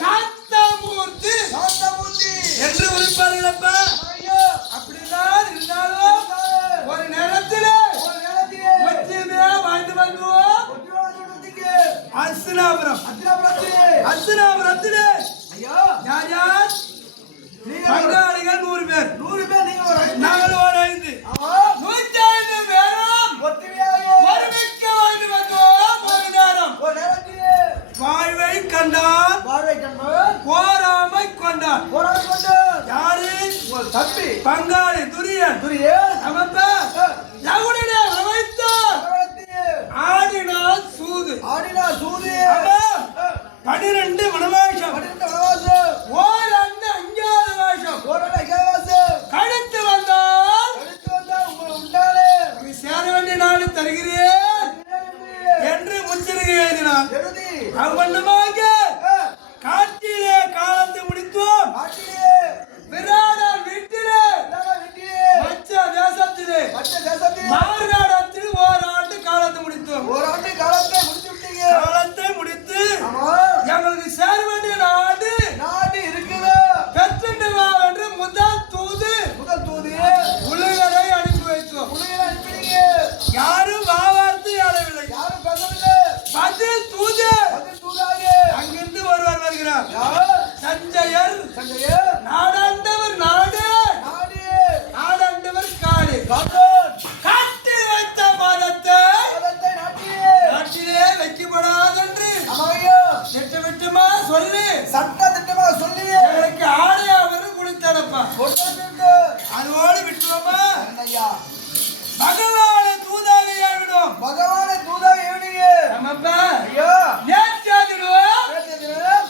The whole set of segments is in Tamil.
சாந்தமூர்த்தி என்று உரைப்பார்களப்பா. அப்படிதான் இருந்தாலும் ஒரு நேரத்திலே ஒற்றுமையா வாழ்ந்து வந்தோம். அஸ்தினாபுரத்திலே யார் யார் பங்காளிகள் 100 பேர். நாங்கள் ஒரு 5 105 பேரும் ஒருமிக்க வாழ்ந்து வந்தோம். ஒரு நேரம் வாழ்வை கண்டான் போராமை கொண்டான். யாரு? தம்பி பங்காளி துரியன். ஆடினால் சூது 12 வனவாசம் ஓராண்டு 5வது வாசம் கழித்து வந்தால் சேர வேண்டிய நாடு தருகிறேன் என்று முச்சரிக்கை எழுதினான். அவ்வண்ணமாக காட்டிலே காலத்தை முடித்தோம். விராடர் வீட்டிலே மச்ச தேசத்திலே மார்நாடத்தில் ஓராண்டு காலத்தை முடித்தோம். காலத்தை முடித்து எங்களுக்கு சேர வேண்டிய நாடு இருக்குது பெற்று வா என்று முதல் தூது உலகரை அனுப்பி வைத்தோம். யாரும் வார்த்தை ஆடவில்லை. பதில் தூது அங்கிருந்து ஒருவர் வருகிறார். சஞ்சயர் நாடாண்டவர் நாடாண்டவர் காடு காட்டி வைத்த பாதத்தை நாட்டிலே வைக்கப்படாதென்று திட்டமா சொல்லி எனக்கு ஆடையாவது கொடுத்தனப்பா. அதோடு விட்டுருவோமா? பகவானை தூதாக ஏவிடும்.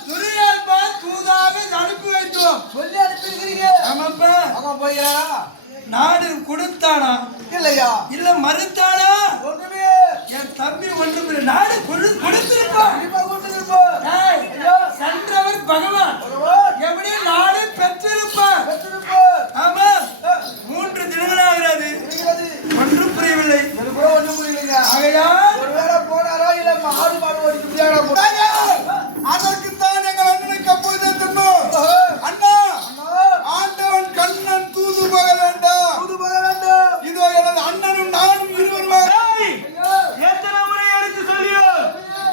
துரியப்பா தூதாக அனுப்பி வைத்தோம். நாடு கொடுத்தானா இல்ல மறுத்தானா? என் தம்பி ஒன்று நாடு கொடுத்திருப்பான். சென்றவர் பகவான் எப்படி நாடு பெற்றிருப்பார். ஆமா 3 தினங்களாகிறது. ஒன்றும் புரியவில்லை. அதற்குத்தான் எங்கள் அண்ணனுக்கு அப்போது அண்ணா ஆண்டவன் கண்ணன் தூது போக வேண்டாம். இதோ எனது அண்ணனும் நானும் இருவருமாக எத்தனை முறை எடுத்து சொல்லியோ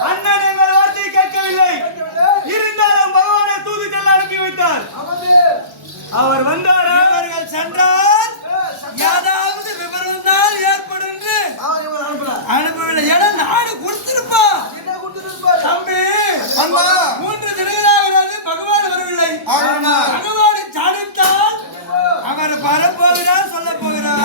அண்ணன் எங்கள் வார்த்தையை கேட்கவில்லை. இருந்தாலும் பகவானை தூது செல்ல அனுப்பி வைத்தார். அவர் வந்தார். அவர்கள் சென்றால் ஏதாவது விவரம் தான் ஏற்படும் அனுப்பவில்லை. ஏன்னா நாடு கொடுத்திருப்பா. தம்பி 3 தினங்களாகிறது பகவான் வரவில்லை. பகவானை சாடித்தால் அவர் வரப்போகிறார் சொல்ல போகிறார்.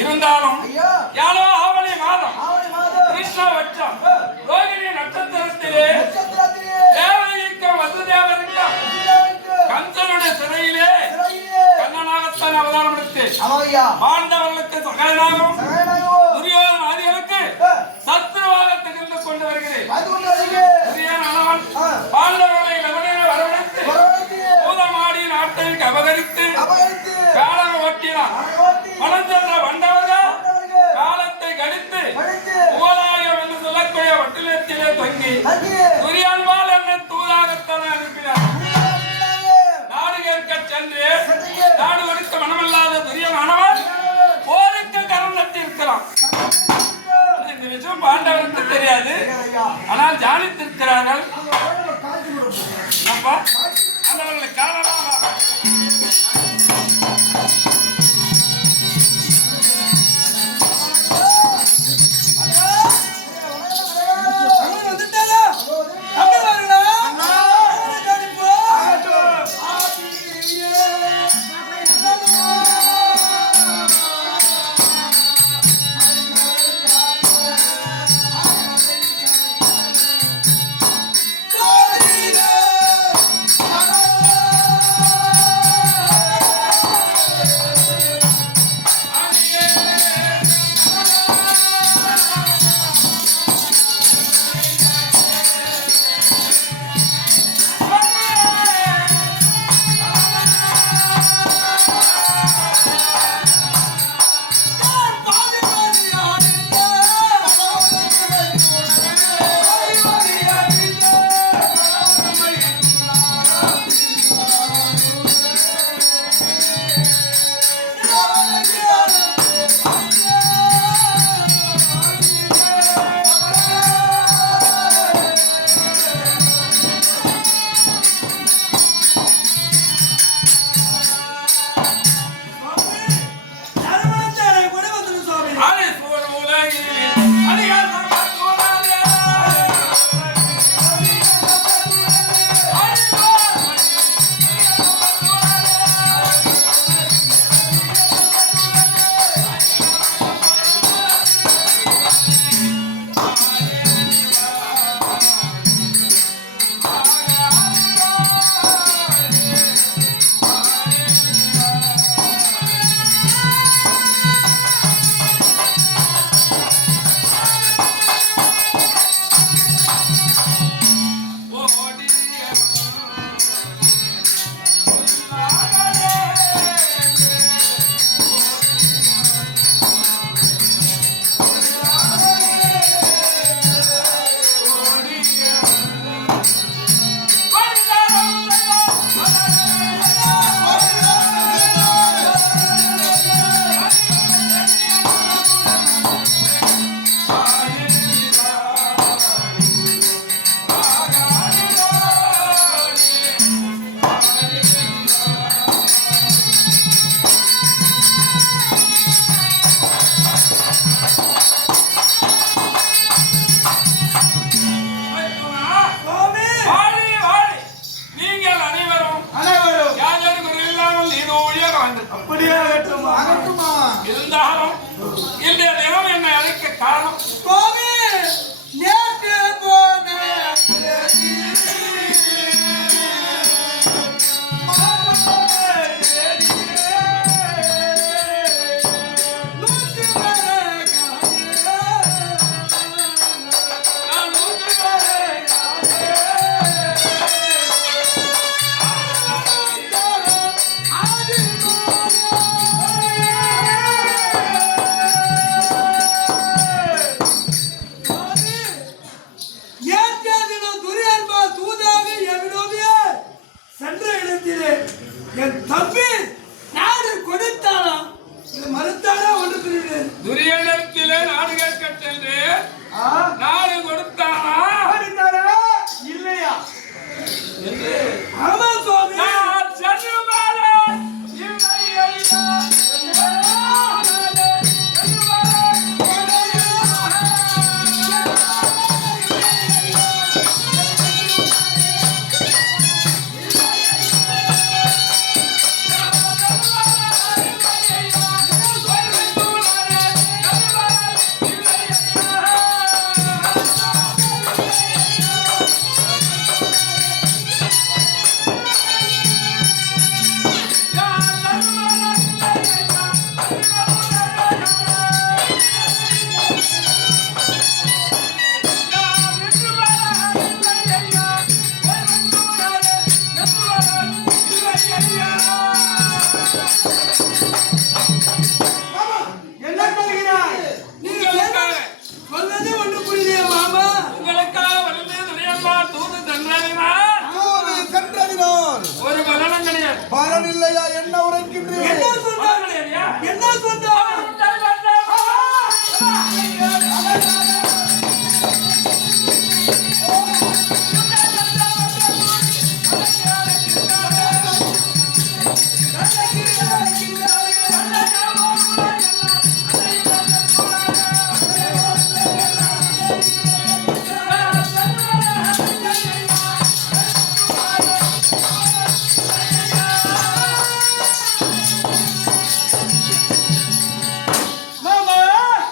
இருந்தாலும் யாரோ ஆவணி மாதம் கிருஷ்ணபட்சம் ரோகிணி நட்சத்திரத்திலே தேவதைக்கும் வசுதேவருக்கும் கந்தனுடைய சிறையிலே கண்ணனாகத்தான் அவதாரம் எடுத்து பாண்டவர்களுக்கு சகாயனாகவும் துரியோதன ஆதிகளுக்கு சத்ருவாக திகழ்ந்து கொண்டு வருகிறேன். துரியோதனன் பாண்டவர்களை லகுனேன வரவழைத்து பூதமாடி நாட்டை அபகரித்து காலம் ஓட்டினான். பணம் சென்ற வந்தவர்கள் காலத்தை கழித்து உபலாயம் என்று சொல்லக்கூடிய வட்டிலத்திலே தங்கி துரியான்பால் என்னை தூதாகத்தான் அனுப்பினார். நாடு கேட்க சென்று நாடு கொடுக்க மனமில்லாத துரியானவன் போருக்கு கரம் நட்டிருக்கிறான். இந்த விஷயம் பாண்டவருக்கு தெரியாது, ஆனால் ஜானித்திருக்கிறார்கள். அந்தவர்களை காரணமாக இருந்தாலும் இன்றைய தினம் என்னை அழைக்க காரணம் நேற்று போன இல்லையா என்ன உரைக்கின்றீர்கள்? என்ன சொன்ன? மனதிலேயா? என்ன சொன்ன?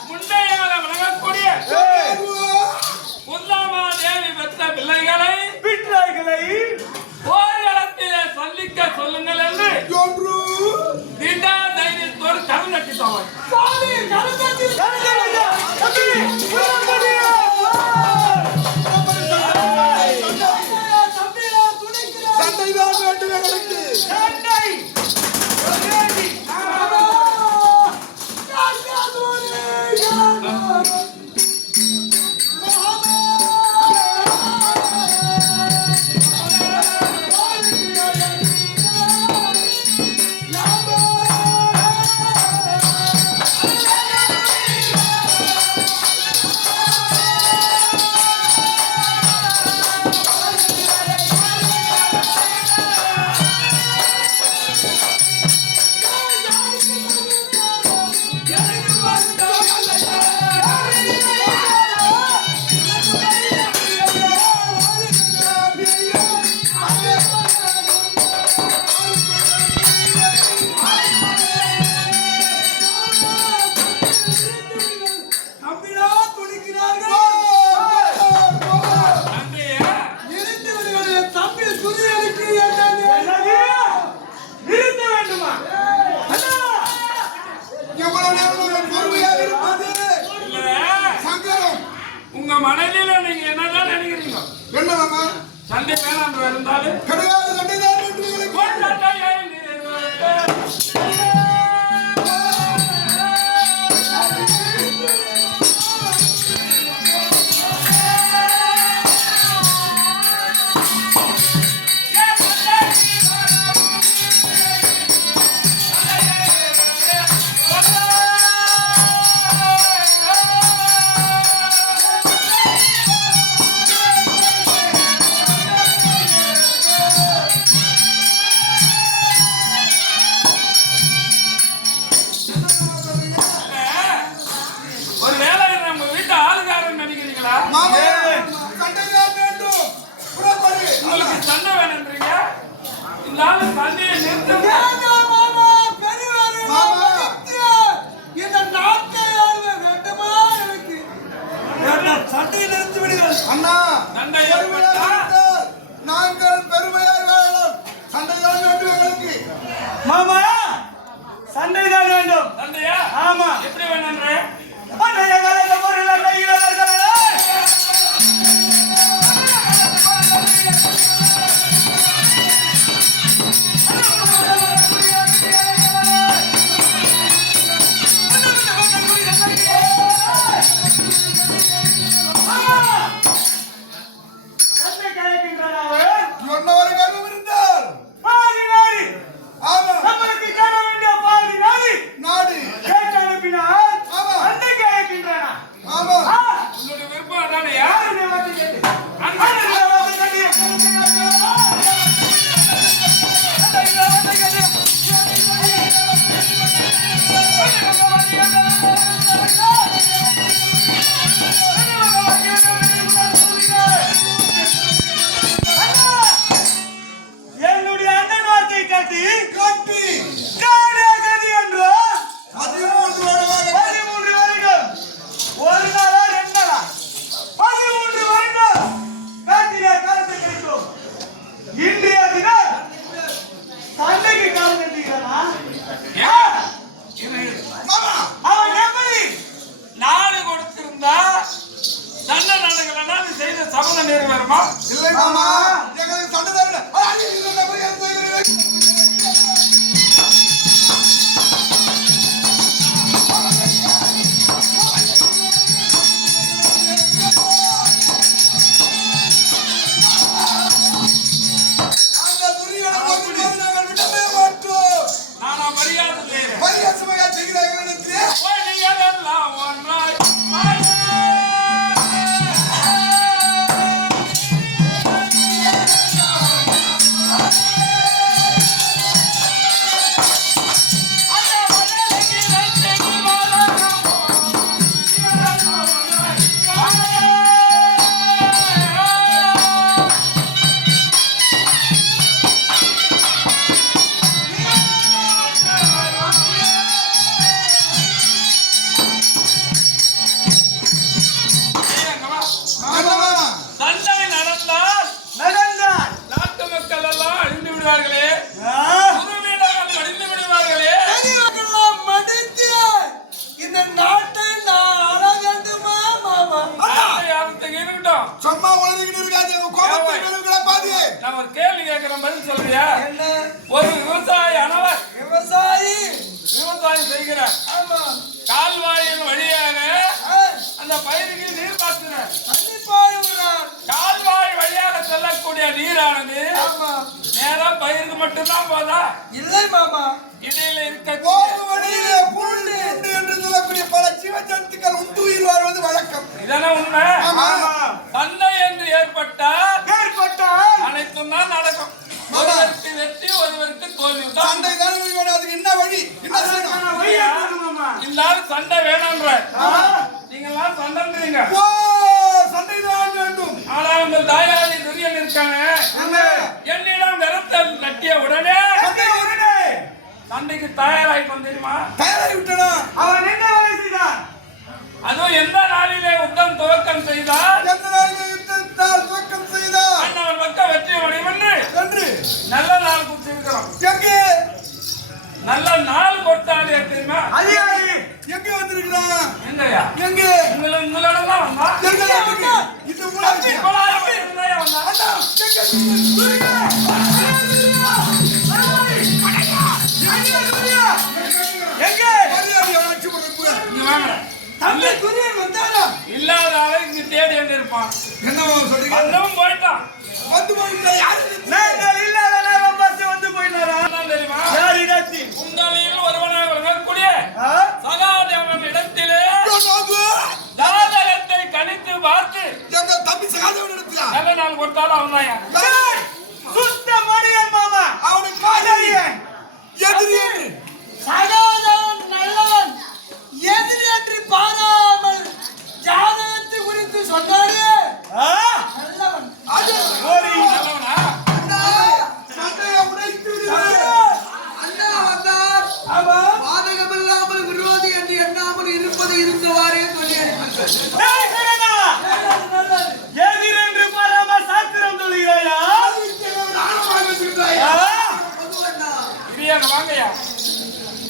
முன்னையாக விளங்கக்கூடிய முல்லாமாதேவி பெற்ற பிள்ளைகளை போர்க்களத்திலே சந்திக்க சொல்லுங்கள் என்று ஒன்று தீண்டா தைரியத்தோடு கருணட்டி தோவை சண்டைதான் வேண்டும் எங்களுக்கு. அங்கேயா எவ்வளவு நேரம் பொறுமையாக இருப்பது இல்ல சங்கரம். உங்க மனதில நீங்க என்னதான் நினைக்கிறீங்க? என்ன மாமா? சண்டை வேணாம் இருந்தாலும் கிடையாது, சண்டைதான் வேண்டும் எங்களுக்கு. ஒரு வேலை நம்ம வீட்டு ஆளுகாரன் நினைக்கிறீங்களா? மாமா, சண்டைதான் வேண்டும். புறப்படு. உங்களுக்கு சண்டை வேணுன்றீங்க? இந்த ஆளு சண்டையை நிறுத்துங்க. மாமா, சண்டையில் இருந்து விடுங்கள். அண்ணா, சண்டை பெருமையாக ஏற்பட்டா இருந்தால் நாங்கள் பெருமையாக வாழலாம். சண்டைதான் வேண்டும் எங்களுக்கு. மாமா சண்டைதான் வேண்டும். சண்டையா? ஆமா. எப்படி வேணுன்ற? பண்டைய காலத்து பொருள் அந்த இளவர்களே. சண்டை கலைக்கின்றான் அவன். இன்னொரு கர்வம் இருந்தால் பாதி நாடு. ஆமா, நம்மளுக்கு காண வேண்டிய பாதி நாடு. நாடு. கேட்டு அனுப்பினால் ஆமா. சண்டைக்கு அழைக்கின்றானா? ஆமா, ஆ, உங்களுடைய விருப்பம் அதானயா? யாருடைய வார்த்தை கேட்டு? அண்ணனுடைய வார்த்தை கேட்டு. என்னுடைய அண்ணன் வார்த்தை கேட்டு கட்டி காடாகதி என்றோ 13 வருடமாக 13 வருடம். ஒரு நாளா 2 நாளா 13 வருடம் காட்டிலே காலத்தை கழித்தோம். இன்றைய தினம் சண்டைக்கு காலம் கட்டிக்கிறானா? மாமா, அவன் எப்படி நாடு கொடுத்திருந்தா சண்டை நடக்கலன்னா நீ செய்த சபதம் நிறைவேறுமா? இல்லை மாமா, எங்களுக்கு சண்டைதான் இல்லை. இந்த நபர் ஏன் செய்கிறீர்கள்? அந்த துரியனை கொண்டு நாங்கள் விடவே மாட்டோம். இருக்கட்டும். சும்மா உளறிக்கிட்டு இருக்காது. உன் கோபத்தை வெளியே பாதி. நான் ஒரு கேள்வி கேட்கிறேன், பதில் சொல்றியா? என்ன ஒரு விவசாயி ஆனவர் விவசாயி? விவசாயம் செய்கிறார். ஆமா. கால்வாயின் வழியாக அந்த பயிருக்கு நீர் பாய்ச்சுகிறார். தண்ணி பாயுகிறார். கால்வாய் வழியாக செல்லக்கூடிய நீரானது ஆமா. நேரா பயிருக்கு மட்டும்தான் போதா? இல்லை மாமா. இடையில இருக்க போகும் வழியிலே புல்லு உண்டு என்று சொல்லக்கூடிய பல ஜீவஜந்துக்கள் உண்டு உயிர் வாழ்வது வழக்கம். இதெல்லாம் உண்மை. ஆமா. சண்டை என்று ஏற்பட்டால் அனைத்தும் தான் நடக்கும். ஒருவருக்கு வெற்றி, ஒருவருக்கு தோல்வி தான். சண்டை தான் வேணும். அதுக்கு என்ன வழி? என்ன செய்யணும்? இல்லாத சண்டை வேணும்ன்ற நீங்க எல்லாம் சண்டைன்றீங்க. ஓ, சண்டை தான் வேண்டும். ஆனா உங்கள் தாயாரி துரியன் இருக்காங்க. என்னிடம் விரத்தல் கட்டிய உடனே சண்டை உடனே சண்டைக்கு தயாராயிட்டோம் தெரியுமா? தயாராகி விட்டனா? அவன் என்ன வேலை செய்தான்? அதுவும் எந்த நாளிலே யுத்தம் துவக்கம் செய்தால் எந்த நாளிலே யுத்தத்தால் துவக்கம் செய்தார் அண்ணவன் பக்கம் வெற்றி முடியும் என்று நல்ல நாள் கொடுத்திருக்கிறோம். எங்கே நல்ல நாள் கொடுத்தாலே தெரியுமா? அதிகாரி எங்க வந்திருக்கிறான்? எங்கயா? எங்கே? உங்களோட தான் வந்தா. எங்க எங்க? இது உலகம். கோலாரம் இருந்தாயா வந்தா? அண்ணா, எங்க? எங்க? மரியாதை வச்சு கொடுங்க. இங்க வாங்க. தம்பி துரியன் வந்தாரா? இல்லாத ஆளை இங்க தேடி வந்து இருப்பான். என்னவா சொல்றீங்க? வந்தவன் போயிட்டான். வந்து போயிட்டா யாரு? நாங்கள் இல்லாத நேரம் பார்த்து வந்து போயினாரா? என்ன தெரியுமா? யார் இடத்தில்? உங்களில் ஒருவனாக விளங்கக்கூடிய ஆ? சகாதேவன் இடத்திலே நாகு. ஜாதகத்தை கணித்து பார்த்து எங்க தம்பி சகாதேவன் இடத்துல நல்ல நாள் கொடுத்தாலும் அவன் தான். ஏய், சுத்த மணியன் மாமா. அவனுக்கு காதலியன் எதிரி என்று சகாதேவன் நல்லவன். எதிரி என்று பாராமல் ஜாதகத்தை குறித்து சொன்னாரே ஆ? நல்லவன். அது ஓடி. நல்லவனா? அண்ணா சண்டையை உடைத்து விடுகிறது. அண்ணா வந்தார். ஆமா. பாதகமில்லாமல் விரோதி என்று எண்ணாமல் இருப்பதை இருந்தவாறே சொல்லி அனுப்பினார். ஏய், சகோதரா. நல்லது. எதிர் என்று பாராம சாஸ்திரம் சொல்லுகிறாயா? நானுமாக வச்சிருக்கிறாயா? ஆ? பொதுவண்ணா. பிரியாங்க வாங்கய்யா.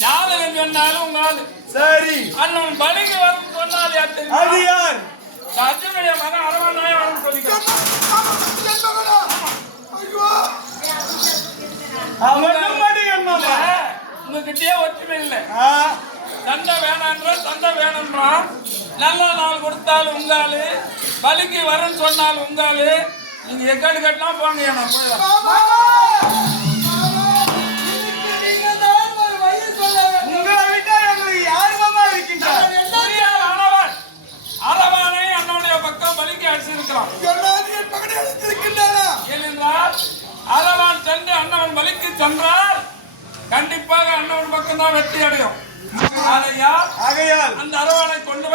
ஜாதகம் சொன்னாலும் உங்களால் சரி. அண்ணன் பலிக்கு வரும் சொன்னால் யார் தெரியுமா? அது யார்? அர்ஜுனுடைய மகன் அரவன் நாயவன் சொல்லிக்கிறேன். ஐயோ அவனும் மணியன் மாமா. உங்ககிட்டயே ஒற்றுமை இல்லை. ஆ? சண்டை சண்டை வேணும்ன்றா. நல்ல நாள் கொடுத்தாலும் உங்காலு, பலிக்கு வரன்னு சொன்னாலும் உங்காலு. நீங்க எக்காடு கட்டினா போங்க. நான் போயிடுறேன். நீங்க தான் ஒரு வழி சொல்ல வேண்டும். உங்களை விட்டா எங்களுக்கு யார் மாமா இருக்கின்றார்? பெரியார் அரவானை அண்ணனுடைய பக்கம் பலிக்கு அடிச்சிருக்கிறான். எல்லாரும் என் மகனை அழைத்திருக்கின்றன. ஏனென்றால் அரவான் சென்று அண்ணவன் பலிக்கு சென்றால் கண்டிப்பாக அண்ணவன் பக்கம் தான் வெற்றி அடையும். ஆகையால் அந்த அரவானை கொண்டு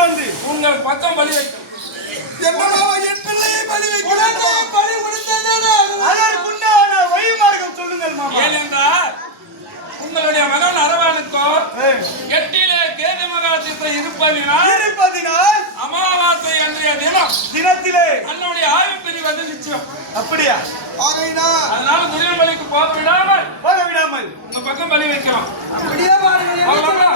வந்து உங்கள் பக்கம் பலி வைக்கும். என்னவா என் பிள்ளையை பலி உடனே வைக்கிறான். பலி கொடுத்ததானே அதற்குண்டான வழிமார்க்கம் சொல்லுங்கள் மாமா. ஏனென்றால் உங்களுடைய மகன் அரவானுக்கோ ஏய், எட்டிலே கேது மகாதிசை இருப்பதினால் இருப்பதினால் அமாவாசை அன்றைய தினத்திலே அண்ணனுடைய ஆய்வு பிரிவது நிச்சயம். அப்படியா? ஆகையினால் அதனால துரியன் பலிக்கு போக விடாமல் போக விடாமல் உங்க பக்கம் பலி வைக்கிறோம். அப்படியே பாருங்கள். அவ்வளவுதான்.